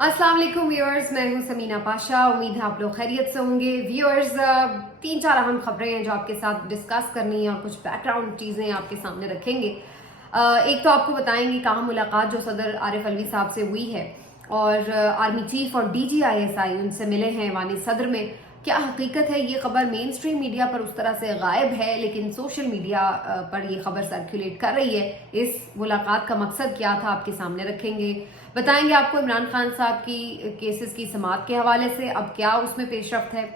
अस्सलाम वालेकुम व्यूअर्स, मैं हूं समीना पाशा। उम्मीद है आप लोग खैरियत से होंगे। व्यूअर्स, 3-4 अहम खबरें हैं जो आपके साथ डिस्कस करनी है और कुछ बैकग्राउंड चीज़ें आपके सामने रखेंगे। एक तो आपको बताएंगे कहाँ मुलाकात जो सदर आरिफ अलवी साहब से हुई है और आर्मी चीफ और DGISI उनसे मिले हैं वानी सदर में। क्या हकीकत है, ये खबर मेन स्ट्रीम मीडिया पर उस तरह से गायब है, लेकिन सोशल मीडिया पर ये खबर सर्कुलेट कर रही है। इस मुलाकात का मकसद क्या था आपके सामने रखेंगे। बताएंगे आपको इमरान खान साहब की केसेस की समाअत के हवाले से अब क्या उसमें पेशरफ्त है।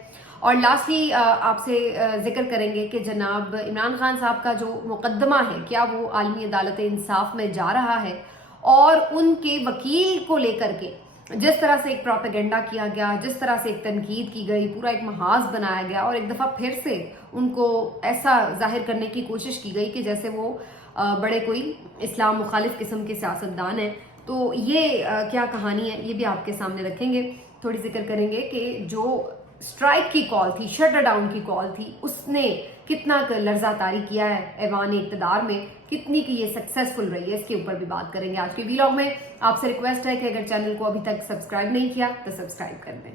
और लास्टली आपसे जिक्र करेंगे कि जनाब इमरान खान साहब का जो मुकदमा है क्या वो आलमी अदालत इंसाफ में जा रहा है, और उनके वकील को लेकर के जिस तरह से एक प्रोपेगेंडा किया गया, जिस तरह से एक तनकीद की गई, पूरा एक महाज बनाया गया और एक दफ़ा फिर से उनको ऐसा जाहिर करने की कोशिश की गई कि जैसे वो बड़े कोई इस्लाम मुखालिफ किस्म के सियासतदान हैं। तो ये क्या कहानी है, ये भी आपके सामने रखेंगे। थोड़ी जिक्र करेंगे कि जो स्ट्राइक की कॉल थी, शटर डाउन की कॉल थी, उसने कितना लर्जा तारी किया है ऐवान इक़्तिदार में, कितनी की ये सक्सेसफुल रही है, इसके ऊपर भी बात करेंगे आज के वीलॉग में। आपसे रिक्वेस्ट है कि अगर चैनल को अभी तक सब्सक्राइब नहीं किया तो सब्सक्राइब कर दें।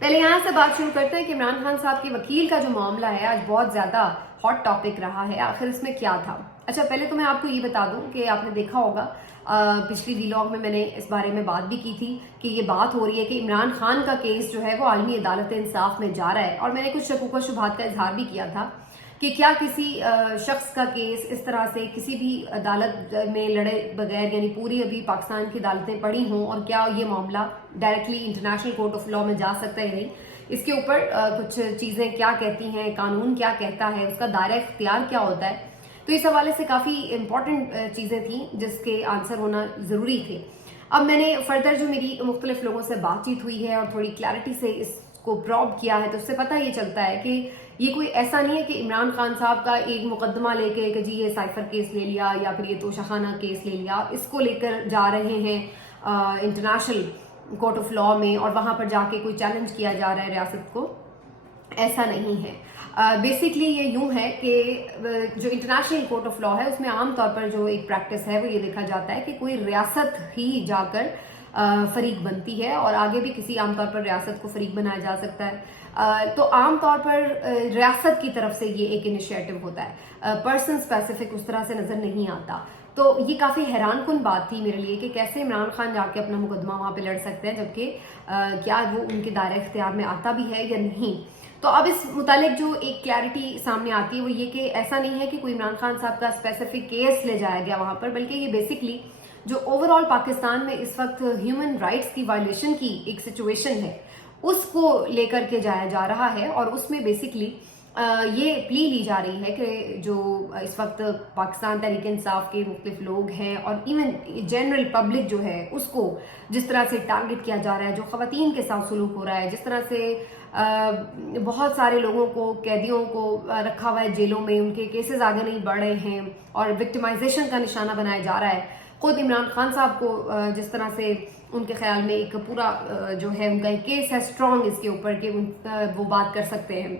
पहले यहाँ से बात शुरू करते हैं कि इमरान खान साहब के वकील का जो मामला है आज बहुत ज्यादा हॉट टॉपिक रहा है। आखिर इसमें क्या था। अच्छा, पहले तो मैं आपको ये बता दूं कि आपने देखा होगा पिछली व्लॉग में मैंने इस बारे में बात भी की थी कि ये बात हो रही है कि इमरान खान का केस जो है वो आलमी अदालत इंसाफ में जा रहा है, और मैंने कुछ शकूक शुबहात का इजहार भी किया था कि क्या किसी शख्स का केस इस तरह से किसी भी अदालत में लड़े बगैर, यानी पूरी अभी पाकिस्तान की अदालतें पड़ी हों, और क्या ये मामला directly international court of law में जा सकता है नहीं, इसके ऊपर कुछ चीज़ें क्या कहती हैं, कानून क्या कहता है, उसका दायरा इख्तियार क्या होता है। तो इस हवाले से काफ़ी इंपॉर्टेंट चीज़ें थी जिसके आंसर होना ज़रूरी थे। अब मैंने फर्दर जो मेरी मुख्तलिफ लोगों से बातचीत हुई है और थोड़ी क्लैरिटी से इसको प्रॉब किया है, तो उससे पता ये चलता है कि ये कोई ऐसा नहीं है कि इमरान खान साहब का एक मुकदमा लेके कि जी ये साइफर केस ले लिया या फिर ये तोशाखाना केस ले लिया, इसको लेकर जा रहे हैं इंटरनेशनल कोर्ट ऑफ लॉ में और वहाँ पर जाके कोई चैलेंज किया जा रहा है रियासत को। ऐसा नहीं है। बेसिकली ये यूं है कि जो इंटरनेशनल कोर्ट ऑफ लॉ है उसमें आमतौर पर जो एक प्रैक्टिस है वो ये देखा जाता है कि कोई रियासत ही जाकर फरीक बनती है, और आगे भी किसी आमतौर पर रियासत को फरीक बनाया जा सकता है। तो आमतौर पर रियासत की तरफ से ये एक इनिशिएटिव होता है, पर्सन स्पेसिफिक उस तरह से नजर नहीं आता। तो ये काफ़ी हैरान कुन बात थी मेरे लिए कि कैसे इमरान खान जाके अपना मुकदमा वहाँ पे लड़ सकते हैं, जबकि क्या वो उनके दायरा इख्तियार में आता भी है या नहीं। तो अब इस मुतालिक जो एक क्लैरिटी सामने आती है वो ये कि ऐसा नहीं है कि कोई इमरान खान साहब का स्पेसिफिक केस ले जाया गया वहाँ पर, बल्कि ये बेसिकली जो ओवरऑल पाकिस्तान में इस वक्त ह्यूमन राइट्स की वायलेशन की एक सिचुएशन है उसको लेकर के जाया जा रहा है। और उसमें बेसिकली ये प्ली ली जा रही है कि जो इस वक्त पाकिस्तान तहरीक इंसाफ के मुख्तलिफ लोग हैं और इवन जनरल पब्लिक जो है उसको जिस तरह से टारगेट किया जा रहा है, जो ख़वातीन के साथ सलूक हो रहा है, जिस तरह से बहुत सारे लोगों को, कैदियों को रखा हुआ है जेलों में, उनके केसेस आगे नहीं बढ़ रहे हैं और विक्टिमाइजेशन का निशाना बनाया जा रहा है। खुद इमरान खान साहब को जिस तरह से उनके ख्याल में एक पूरा जो है उनका एक केस है स्ट्रॉन्ग इसके ऊपर कि वो बात कर सकते हैं।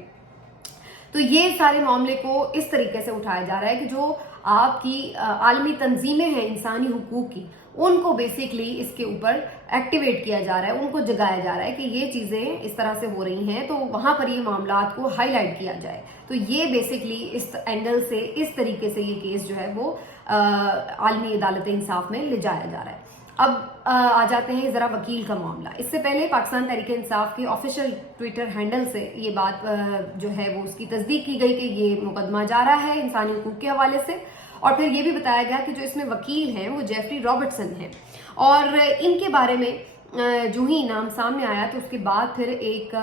तो ये सारे मामले को इस तरीके से उठाया जा रहा है कि जो आपकी आलमी तंजीमें हैं इंसानी हुकूक की, उनको बेसिकली इसके ऊपर एक्टिवेट किया जा रहा है, उनको जगाया जा रहा है कि ये चीज़ें इस तरह से हो रही हैं, तो वहाँ पर ये मामला को हाईलाइट किया जाए। तो ये बेसिकली इस एंगल से, इस तरीके से ये केस जो है वो आलमी अदालत इंसाफ में ले जाया जा रहा है। अब आ जाते हैं ज़रा वकील का मामला। इससे पहले पाकिस्तान तहरीक इंसाफ के ऑफिशियल ट्विटर हैंडल से ये बात जो है वो उसकी तस्दीक की गई कि ये मुकदमा जा रहा है इंसानी हुकूक के हवाले से, और फिर ये भी बताया गया कि जो इसमें वकील हैं वो जेफरी रॉबर्टसन हैं, और इनके बारे में जो ही नाम सामने आया तो उसके बाद फिर एक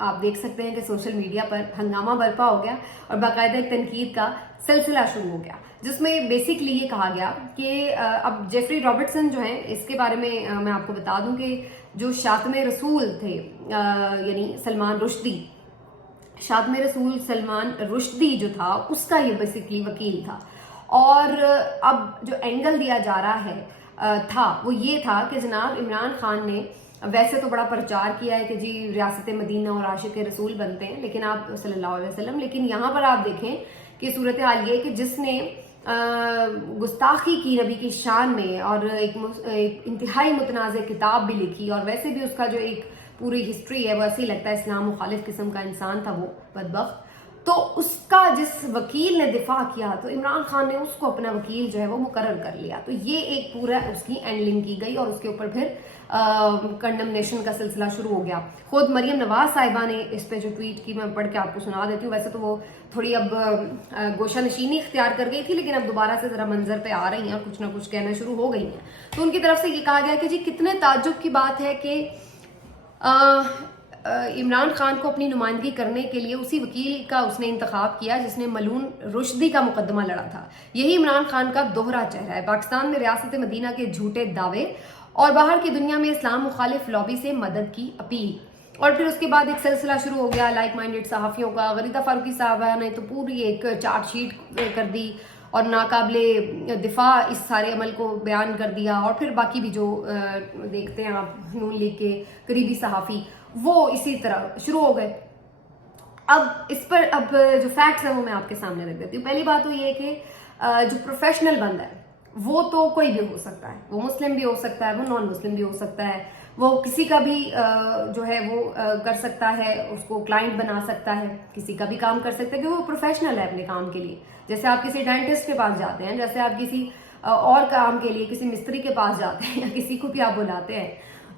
आप देख सकते हैं कि सोशल मीडिया पर हंगामा बरपा हो गया और बाकायदा एक तनकीद का सिलसिला शुरू हो गया, जिसमें बेसिकली ये कहा गया कि अब जेफरी रॉबर्टसन जो हैं, इसके बारे में मैं आपको बता दूं कि जो शातमे रसूल थे यानी सलमान रुश्दी, शातमे रसूल सलमान रुश्दी जो था उसका ये बेसिकली वकील था। और अब जो एंगल दिया जा रहा है था वो ये था कि जनाब इमरान खान ने वैसे तो बड़ा प्रचार किया है कि जी रियासत मदीना और आशिक रसूल बनते हैं, लेकिन आप सल्लल्लाहु अलैहि वसल्लम, लेकिन यहाँ पर आप देखें कि सूरत हाल ये कि जिसने गुस्ताखी की नबी की शान में और एक इंतहाई मुतनाज़ किताब भी लिखी, और वैसे भी उसका जो एक पूरी हिस्ट्री है वो ऐसे ही लगता है इस्लाम मुखालिफ किस्म का इंसान था वो बदबख्त। तो उसका जिस वकील ने दिफा किया तो इमरान खान ने उसको अपना वकील जो है वो मुकर्रर कर लिया। तो ये एक पूरा उसकी एंडलिंग की गई और उसके ऊपर फिर कंडमनेशन का सिलसिला शुरू हो गया। खुद मरियम नवाज साहिबा ने इस पे जो ट्वीट की, मैं पढ़ के आपको सुना देती हूँ। वैसे तो वो थोड़ी अब गोशा नशीनी इख्तियार कर गई थी, लेकिन अब दोबारा से जरा मंजर पे आ रही हैं और कुछ ना कुछ कहना शुरू हो गई हैं। तो उनकी तरफ से ये कहा गया कि जी कितने ताज्जुब की बात है कि इमरान खान को अपनी नुमाइंदगी करने के लिए उसी वकील का उसने इंतखाब किया जिसने मलून रुश्दी का मुकदमा लड़ा था। यही इमरान खान का दोहरा चेहरा है। पाकिस्तान में रियासत मदीना के झूठे दावे और बाहर की दुनिया में इस्लाम मुखालिफ लॉबी से मदद की अपील। और फिर उसके बाद एक सिलसिला शुरू हो गया लाइक माइंडेड सहाफ़ियों का। गरीदा फारूकी साहबा ने तो पूरी एक चार्जशीट कर दी और नाकाबिले दिफा इस सारे अमल को बयान कर दिया। और फिर बाकी भी जो देखते हैं आप नून लीग के करीबी सहाफ़ी वो इसी तरह शुरू हो गए। अब इस पर अब जो फैक्ट्स हैं वो मैं आपके सामने रख देती हूँ। पहली बात तो ये कि जो प्रोफेशनल बंदा है वो तो कोई भी हो सकता है, वो मुस्लिम भी हो सकता है, वो नॉन मुस्लिम भी हो सकता है, वो किसी का भी जो है वो कर सकता है, उसको क्लाइंट बना सकता है, किसी का भी काम कर सकता है क्योंकि वो प्रोफेशनल है अपने काम के लिए। जैसे आप किसी डेंटिस्ट के पास जाते हैं, जैसे आप किसी और काम के लिए किसी मिस्त्री के पास जाते हैं या किसी को भी आप बुलाते हैं,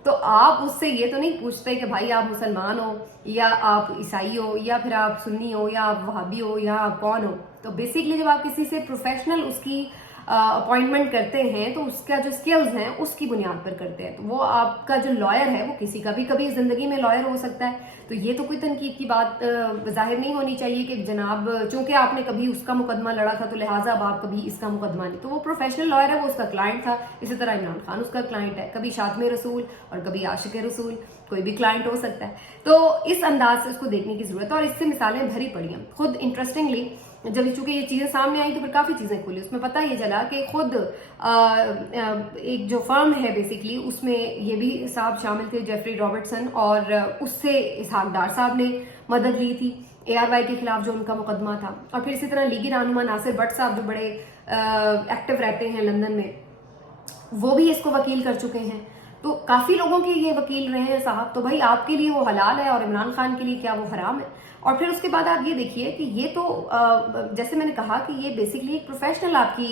तो आप उससे ये तो नहीं पूछते कि भाई आप मुसलमान हो या आप ईसाई हो या फिर आप सुन्नी हो या आप वहाबी हो या आप कौन हो। तो बेसिकली जब आप किसी से प्रोफेशनल उसकी अपॉइंटमेंट करते हैं तो उसका जो स्किल्स हैं उसकी बुनियाद पर करते हैं। तो वो आपका जो लॉयर है वो किसी का भी कभी जिंदगी में लॉयर हो सकता है। तो ये तो कोई तनकीद की बात जाहिर नहीं होनी चाहिए कि जनाब चूंकि आपने कभी उसका मुकदमा लड़ा था तो लिहाजा अब आप कभी इसका मुकदमा नहीं। तो वो प्रोफेशनल लॉयर है, वो उसका क्लाइंट था। इसी तरह इमरान खान उसका क्लाइंट है, कभी शातमे रसूल और कभी आशिक रसूल, कोई भी क्लाइंट हो सकता है। तो इस अंदाज से उसको देखने की जरूरत है और इससे मिसालें भरी पड़ी हैं। खुद इंटरेस्टिंगली जब चूंकि ये चीजें सामने आई तो फिर काफी चीजें खुली, उसमें पता ये चला कि खुद एक जो फर्म है बेसिकली उसमें ये भी साहब शामिल थे, जेफरी रॉबर्टसन, और उससे इसहाक डार साहब ने मदद ली थी ARY के खिलाफ जो उनका मुकदमा था। और फिर इसी तरह लीगी रहनुमा नासिर भट्ट साहब जो बड़े एक्टिव रहते हैं लंदन में, वो भी इसको वकील कर चुके हैं। तो काफी लोगों के ये वकील रहे हैं साहब। तो भाई आपके लिए वो हलाल है और इमरान खान के लिए क्या वो हराम है? और फिर उसके बाद आप ये देखिए कि ये तो जैसे मैंने कहा कि ये बेसिकली एक प्रोफेशनल आपकी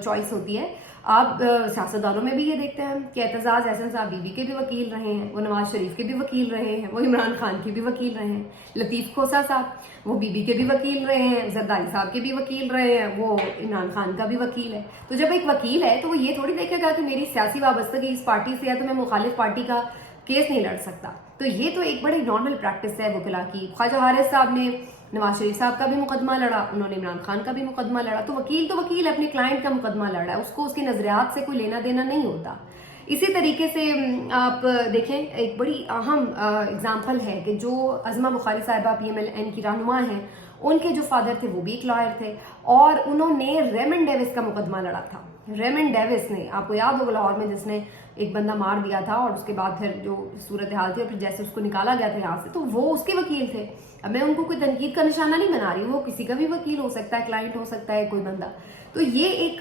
चॉइस होती है। आप सियासतदानों में भी ये देखते हैं कि एतजाज अहसन साहब बीबी के भी वकील रहे हैं, वो नवाज शरीफ के भी वकील रहे हैं, वो इमरान खान के भी वकील रहे हैं। लतीफ खोसा साहब वो बीबी के भी वकील रहे हैं, जरदारी साहब के भी वकील रहे हैं, वो इमरान खान का भी वकील है। तो जब एक वकील है तो वो ये थोड़ी देखेगा कि मेरी सियासी वाबस्तगी इस पार्टी से है तो मैं मुखालिफ पार्टी का केस नहीं लड़ सकता। तो ये तो एक बड़ी नॉर्मल प्रैक्टिस है वकीला की। ख्वाजा हारिस साहब ने नवाज शरीफ साहब का भी मुकदमा लड़ा, उन्होंने इमरान खान का भी मुकदमा लड़ा। तो वकील अपने क्लाइंट का मुकदमा लड़ रहा है, उसको उसके नजरियात से कोई लेना देना नहीं होता। इसी तरीके से आप देखें एक बड़ी अहम एग्जाम्पल है कि जो अज़मा बुखारी साहिबा PMLN की रहनुमा हैं, उनके जो फादर थे वो भी एक लॉयर थे और उन्होंने रेमंड डेविस का मुकदमा लड़ा था। रेमंड डेविस ने, आपको याद होगा लाहौर में जिसने एक बंदा मार दिया था और उसके बाद फिर जो सूरत हाल थी और फिर जैसे उसको निकाला गया था यहाँ से, तो वो उसके वकील थे। अब मैं उनको कोई तनकीद का निशाना नहीं बना रही, वो किसी का भी वकील हो सकता है, क्लाइंट हो सकता है कोई बंदा। तो ये एक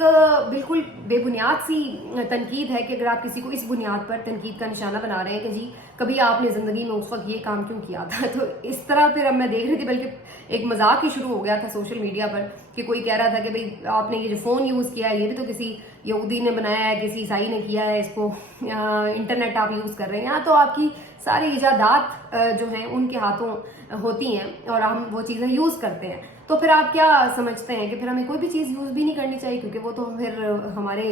बिल्कुल बेबुनियाद सी तनकीद है कि अगर आप किसी को इस बुनियाद पर तनकीद का निशाना बना रहे हैं कि जी कभी आपने जिंदगी में उस वक्त ये काम क्यों किया था। तो इस तरह फिर अब मैं देख रही थी, बल्कि एक मजाक ही शुरू हो गया था सोशल मीडिया पर कि कोई कह रहा था कि भाई आपने ये जो फोन यूज किया है ये भी तो किसी यहूदी ने बनाया है, किसी ईसाई ने किया है, इसको इंटरनेट आप यूज कर रहे हैं। यहाँ तो आपकी सारी इजादात जो हैं उनके हाथों होती हैं और हम वो चीजें यूज करते हैं। तो फिर आप क्या समझते हैं कि फिर हमें कोई भी चीज यूज भी नहीं करनी चाहिए क्योंकि वो तो फिर हमारे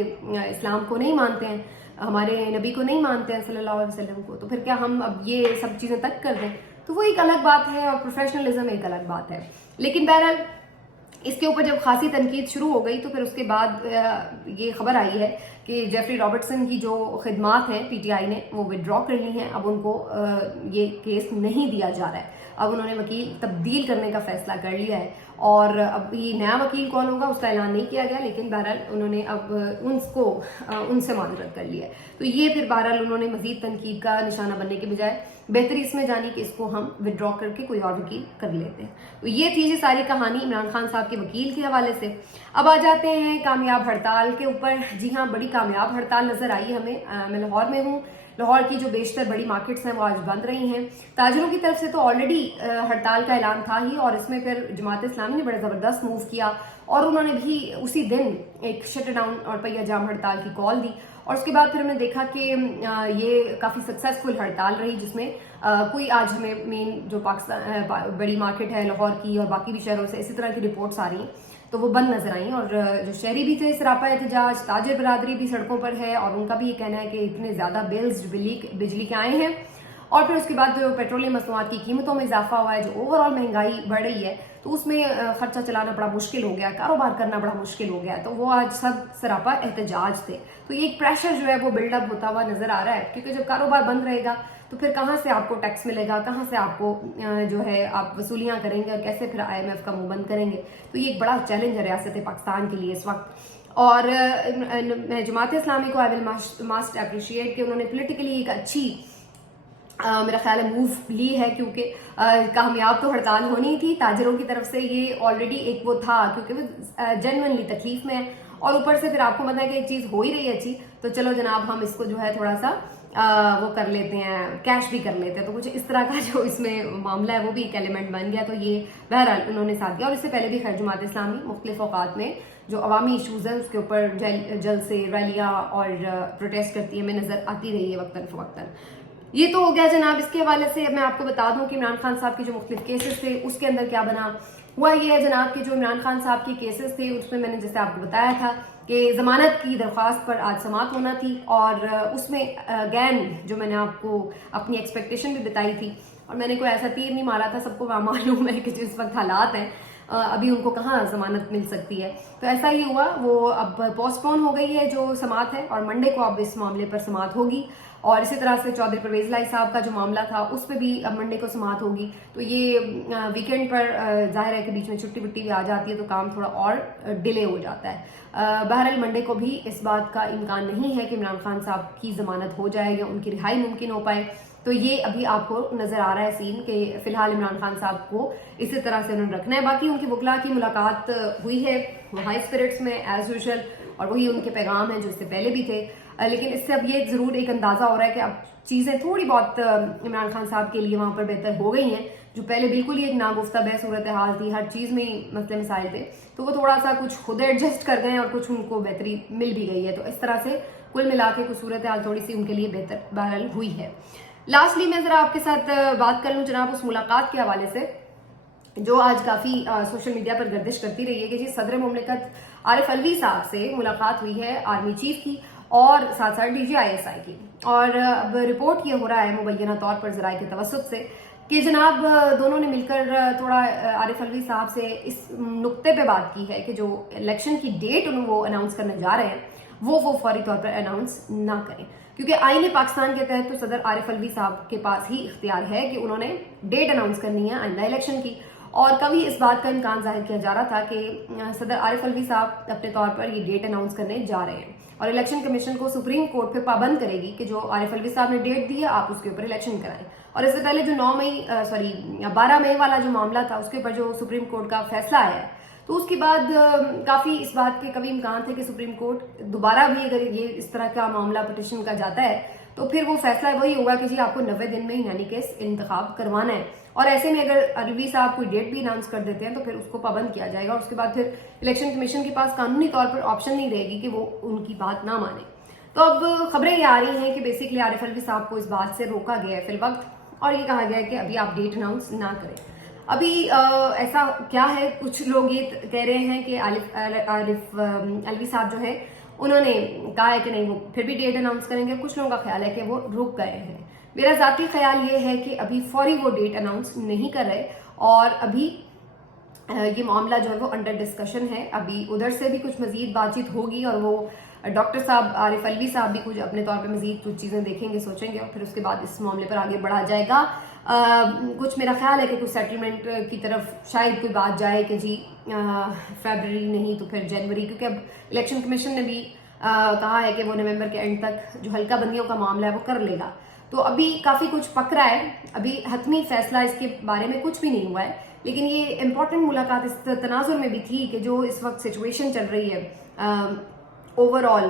इस्लाम को नहीं मानते हैं, हमारे नबी को नहीं मानते हैं सल्लल्लाहु अलैहि वसल्लम को। तो फिर क्या हम अब ये सब चीजें तक कर दें? तो वो एक अलग बात है और प्रोफेशनलिज्म एक अलग बात है। लेकिन बहरहाल इसके ऊपर जब खासी तनकीद शुरू हो गई तो फिर उसके बाद ये खबर आई है کہ जेफरी रॉबर्टसन की जो खिदमात हैं पीटीआई ने वो विड्रॉ कर ली हैं। अब उनको ये केस नहीं दिया जा रहा है, अब उन्होंने वकील तब्दील करने का फैसला कर लिया है और अभी नया वकील कौन होगा उसका ऐलान नहीं किया गया, लेकिन बहरहाल उन्होंने अब उनसे माजरत कर लिया है। तो ये फिर बहरहाल उन्होंने मजीद तनकीद का निशाना बनने के बजाय बेहतरी इसमें जानी कि इसको हम विड्रॉ करके कोई और वकील कर लेते हैं। तो ये थी जी सारी कहानी इमरान खान साहब के वकील के हवाले से। अब आ जाते हैं कामयाब हड़ताल के ऊपर। जी हाँ, बड़ी कामयाब हड़ताल नजर आई हमें। मैं लाहौर में हूँ, लाहौर की जो बेशतर बड़ी मार्केट्स हैं वो आज बंद रही हैं। ताजिरों की तरफ से तो ऑलरेडी हड़ताल का ऐलान था ही, और इसमें फिर जमात इस्लामी ने बड़ा ज़बरदस्त मूव किया और उन्होंने भी उसी दिन एक शट डाउन और पहिया जाम हड़ताल की कॉल दी। और उसके बाद फिर हमने देखा कि ये काफ़ी सक्सेसफुल हड़ताल रही, जिसमें कोई आज हमें मेन जो पाकिस्तान बड़ी मार्केट है लाहौर की और बाकी भी शहरों से इसी तरह की रिपोर्ट्स आ रही हैं तो वो बंद नजर आई। और जो शहरी भी थे सरापा एहतजाज, ताजिर बरादरी भी सड़कों पर है और उनका भी ये कहना है कि इतने ज़्यादा बिल्स बिजली के आए हैं। और फिर उसके बाद जो पेट्रोलियम मसनूआत की कीमतों में इजाफा हुआ है, जो ओवरऑल महंगाई बढ़ रही है, तो उसमें खर्चा चलाना बड़ा मुश्किल हो गया, कारोबार करना बड़ा मुश्किल हो गया। तो वो आज सब सरापा एहतजाज थे। तो ये एक प्रेशर जो है वो बिल्डअप होता हुआ नजर आ रहा है, क्योंकि जब कारोबार बंद रहेगा तो फिर कहाँ से आपको टैक्स मिलेगा, कहाँ से आपको जो है आप वसूलियाँ करेंगे और कैसे फिर IMF का मुंह बंद करेंगे। तो ये एक बड़ा चैलेंज है रियासत पाकिस्तान के लिए इस वक्त। और मैं जमात इस्लामी को आई विल मस्ट अप्रिशिएट कि उन्होंने पोलिटिकली एक अच्छी मेरा ख्याल है मूव ली है, क्योंकि कामयाब तो हड़ताल होनी थी। ताजिरों की तरफ से ये ऑलरेडी एक वो था, क्योंकि वो जेन्युइनली तकलीफ में है और ऊपर से फिर आपको पता है कि एक चीज़ हो ही रही है अच्छी, तो चलो जनाब हम इसको जो है थोड़ा सा वो कर लेते हैं, कैश भी कर लेते हैं। तो कुछ इस तरह का जो इसमें मामला है वो भी एक एलिमेंट बन गया। तो ये बहरहाल उन्होंने साथ दिया। और इससे पहले भी खैर जमात इस्लामी मुख्तलिफ औकात में जो अवामी इशूज़ हैं उसके ऊपर जल्द से रैलियाँ और प्रोटेस्ट करती है, हमें नज़र आती रही है वक्तन फ़वक्तन। ये तो हो गया जनाब इसके हवाले से। मैं आपको बता दूं कि इमरान खान साहब के जो मुख्तलिफ केसेस थे उसके अंदर क्या बना हुआ ये है जनाब कि जो इमरान खान साहब के केसेस थे उसमें मैंने जैसे आपको बताया था कि जमानत की दरख्वास्त पर आज समाअत होना थी, और उसमें अगैन जो मैंने आपको अपनी एक्सपेक्टेशन भी बताई थी और मैंने कोई ऐसा तीर नहीं मारा था, सबको मालूम है कि जिस वक्त हालात हैं अभी उनको कहाँ जमानत मिल सकती है। तो ऐसा ही हुआ, वो अब पोस्टपोन हो गई है जो समाअत है और मंडे को अब इस मामले पर समाअत होगी। और इसी तरह से चौधरी परवेज लाई साहब का जो मामला था उस पर भी अब मंडे को समाअत होगी। तो ये वीकेंड पर जाहिर है कि बीच में छुट्टी वुट्टी भी आ जाती है तो काम थोड़ा और डिले हो जाता है। बहरहाल मंडे को भी इस बात का इम्कान नहीं है कि इमरान खान साहब की जमानत हो जाए या उनकी रिहाई मुमकिन हो पाए। तो ये अभी आपको नजर आ रहा है सीन कि फिलहाल इमरान खान साहब को इसी तरह से उन्होंने रखना है। बाकी उनकी वकला की मुलाकात हुई है, वो हाई स्पिरिट्स में एज यूजुअल, और वही उनके पैगाम हैं जो इससे पहले भी थे। लेकिन इससे अब ये जरूर एक अंदाजा हो रहा है कि अब चीजें थोड़ी बहुत इमरान खान साहब के लिए वहां पर बेहतर हो गई हैं, जो पहले बिल्कुल ही एक नागुफ्ता बह सूरत हाल थी, हर चीज में ही मसले मसाइल थे, तो वो थोड़ा सा कुछ खुद एडजस्ट कर गए और कुछ उनको बेहतरी मिल भी गई है। तो इस तरह से कुल मिला के कुछ सूरत हाल थोड़ी सी उनके लिए बेहतर बहरहाल हुई है। लास्टली मैं जरा आपके साथ बात कर लूँ जनाब उस मुलाकात के हवाले से जो आज काफी सोशल मीडिया पर गर्दिश करती रही है कि जी सदर मुमलिकत आरिफ अलवी साहब से मुलाकात हुई है आर्मी चीफ की और साथ साथ DGISI की। और अब रिपोर्ट ये हो रहा है मुबैना तौर पर ज़राए के तवस्सुत से कि जनाब दोनों ने मिलकर थोड़ा आरिफ अलवी साहब से इस नुक्ते पे बात की है कि जो इलेक्शन की डेट वो अनाउंस करने जा रहे हैं वो फौरी तौर पर अनाउंस ना करें, क्योंकि आईन पाकिस्तान के तहत तो सदर आरिफ अलवी साहब के पास ही इख्तियार है कि उन्होंने डेट अनाउंस करनी है आइंदा इलेक्शन की। और कभी इस बात का इम्कान जाहिर किया जा रहा था कि सदर आरिफ अलवी साहब अपने तौर पर ये डेट अनाउंस करने जा रहे हैं और इलेक्शन कमीशन को सुप्रीम कोर्ट पे पाबंद करेगी कि जो आरिफ अलवी साहब ने डेट दी है आप उसके ऊपर इलेक्शन कराएं। और इससे पहले जो 12 मई वाला जो मामला था उसके ऊपर जो सुप्रीम कोर्ट का फैसला आया है, तो उसके बाद काफी इस बात के कभी इम्कान थे कि सुप्रीम कोर्ट दोबारा भी अगर ये इस तरह का मामला पिटिशन का जाता है तो फिर वो फैसला वही होगा कि जी आपको 90 दिन में यानी कि इंतखाब करवाना है। और ऐसे में अगर अलवी साहब कोई डेट भी अनाउंस कर देते हैं तो फिर उसको पाबंद किया जाएगा और उसके बाद फिर इलेक्शन कमीशन के पास कानूनी तौर पर ऑप्शन नहीं रहेगी कि वो उनकी बात ना माने। तो अब खबरें ये आ रही हैं कि बेसिकली आरिफ अलवी साहब को इस बात से रोका गया है फिल वक्त और ये कहा गया है कि अभी आप डेट अनाउंस ना करें। अभी ऐसा क्या है, कुछ लोग ये कह रहे हैं कि आरिफ अलवी साहब जो है उन्होंने कहा है कि नहीं वो फिर भी डेट अनाउंस करेंगे। कुछ लोगों का ख्याल है कि वो रुक गए हैं। मेरा ज़ाती ख्याल ये है कि अभी फौरी वो डेट अनाउंस नहीं कर रहे और अभी ये मामला जो है वो अंडर डिस्कशन है। अभी उधर से भी कुछ मजीद बातचीत होगी और वो डॉक्टर साहब आरिफ अलवी साहब भी कुछ अपने तौर पे मजीद कुछ चीज़ें देखेंगे, सोचेंगे और फिर उसके बाद इस मामले पर आगे बढ़ा जाएगा। कुछ मेरा ख्याल है कि कुछ सेटलमेंट की तरफ शायद कोई बात जाए कि जी फरवरी नहीं तो फिर जनवरी, क्योंकि अब इलेक्शन कमीशन ने भी कहा है कि वो नवंबर के एंड तक जो हल्का बंदियों का मामला है वो कर लेगा। तो अभी काफ़ी कुछ पक रहा है, अभी हतमी फैसला इसके बारे में कुछ भी नहीं हुआ है, लेकिन ये इम्पोर्टेंट मुलाकात इस तनाजुर में भी थी कि जो इस वक्त सिचुएशन चल रही है ओवरऑल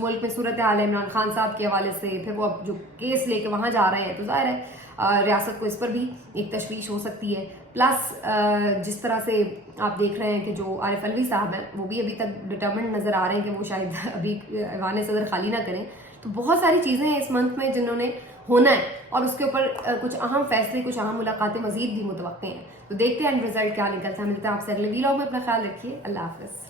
मुल्क में सूरत हाल है इमरान खान साहब के हवाले से, फिर वो अब जो केस लेके वहाँ जा रहे हैं तो जाहिर है रियासत को इस पर भी एक तशवीश हो सकती है। प्लस जिस तरह से आप देख रहे हैं कि जो आरिफ अलवी साहब हैं वो भी अभी तक डिटर्मिन्ड नज़र आ रहे हैं कि वो शायद अभी ऐवान सदर खाली ना करें। तो बहुत सारी चीज़ें हैं इस मंथ में जिन्होंने होना है और उसके ऊपर कुछ अहम फैसले, कुछ अहम मुलाकातें मजीद भी मुतवक्के हैं। तो देखते हैं एंड रिजल्ट क्या निकलता है। मिलता है आपसे अगले वीडियो में, अपना ख्याल रखिए, अल्लाह हाफिज़।